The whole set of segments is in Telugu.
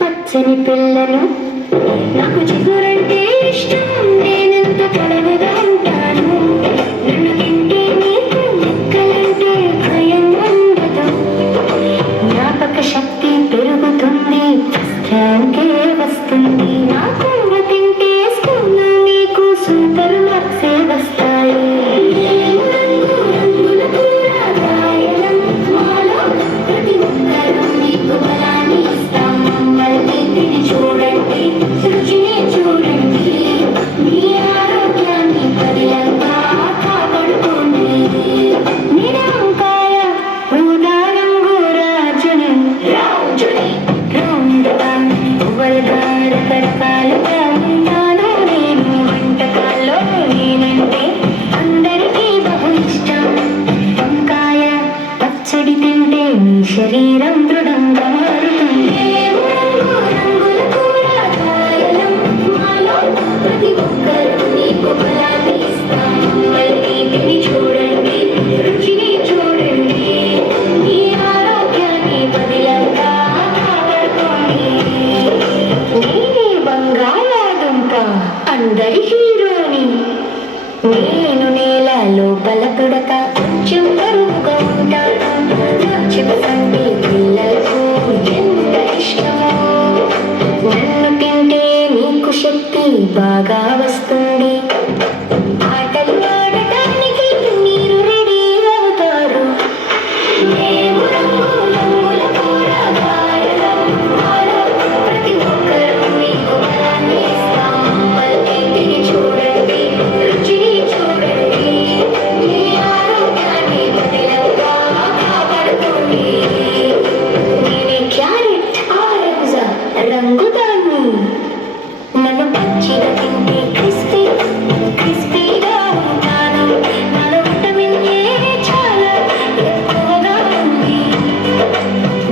పచ్చని పిల్లలు నాకు చిగురంటే ఇష్టం, నేనెంత పొడవుగా ఉంటాను, నన్ను తింటే నీకు ముక్కలంటే భయం ఉండదు, జ్ఞాపక శక్తి పెరుగుతుంది, స్ట్రాంగే వస్తుంది, నా కూర తింటే స్కూల్లో నీకు సూపర్ మార్క్సే వస్తాయి. శరీరం దృఢంగా మారుతుంది. ప్రతి ఒక్కరూ నీకు బలాన్ని ఇస్తాము. మళ్ళీ చూడండి, రుచిని చూడండి, ఈ ఆరోగ్యాన్ని పదిలంగా కాపాడుకోండి. నేనే బంగాళాదుంప, అందరి హీరోని, నేను నేల లోపల పుడక, కొంచెం బరువుగా ఉంటాను, చెప్పండి పిల్లలకు ఎంత ఇష్టమో, నన్ను తింటే మీకు శక్తి బాగా వస్తుంది, ఆటలు ఆడటానికి మీరు రెడీ అవుతారు. మేము రంగుల కూరగాయలం, ప్రతి ఒక్కరూ మీకు బలాన్ని ఇస్తాము. మళ్ళీ తిని చూడండి, రుచిని చూడండి, మీ ఆరోగ్యాన్ని బదిలంగా కాపాడుకోండి. నేనే క్యారెట్, ఆరెంజ్ రంగుదాన్ని, నన్ను పచ్చిగా తింటే క్రిస్పీగా ఉంటాను, నాలో విటమిన్ ఏ చాలా ఎక్కువగా ఉంది,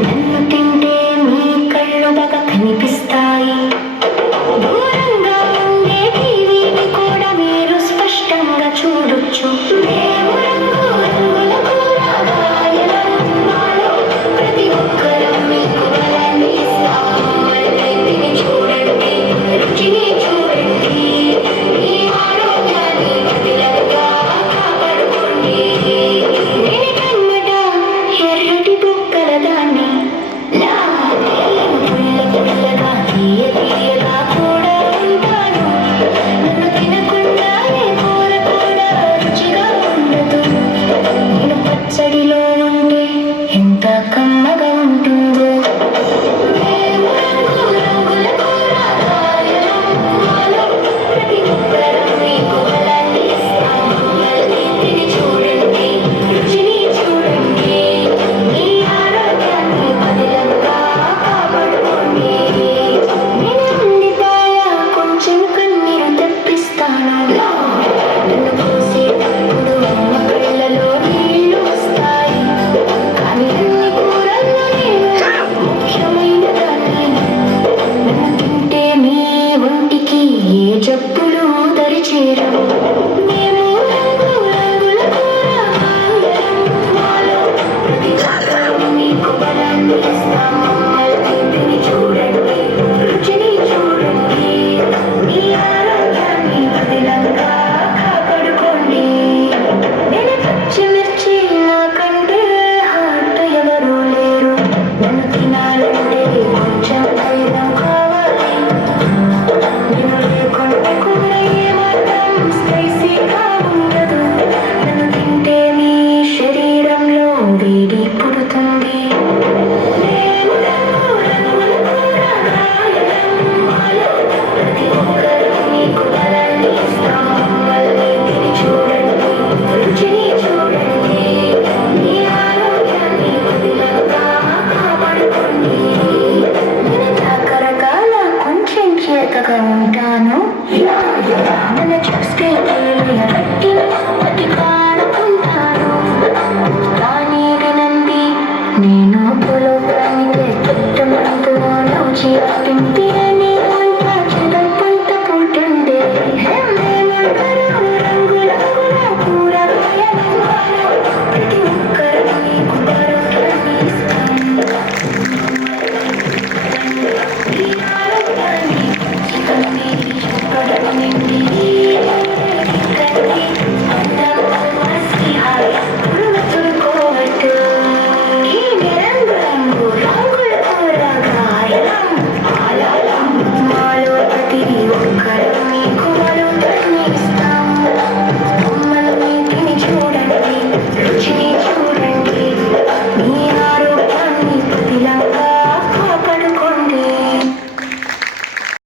నన్ను తింటే మీ కళ్ళు బాగా కనిపిస్తాయి, దూరంగా ఉండే టీవీని కూడా మీరు స్పష్టంగా చూడొచ్చు. మేము రంగుల కూరగాయలం, ప్రతి ఒక్కరూ మీకు బలాన్ని ఇస్తాము. మళ్ళీ తిని చూడండి, రుచిని చూడండి, మీ ఆరోగ్యాన్ని పదిలంగా కాపాడుకోండి. నేను టమాటా, ఎర్రటి బుక్కల దాన్ని, పుల్లగా తీయగా కూడా ఉంటాను, నన్ను తినకుండానే కూర కూడా రుచిగా ఉండదు, నేను పచ్చడిలో ఉంటే ఎంత కమ్మగా ఉంటుందో. మేము రంగుల కూరగాయలం, ప్రతి ఒక్కరూ మీకు బలాన్ని ఇస్తాము. మళ్ళీ తిని చూడండి, రుచిని చూడండి, మీ ఆరోగ్యాన్ని పదిలంగా మంచిగా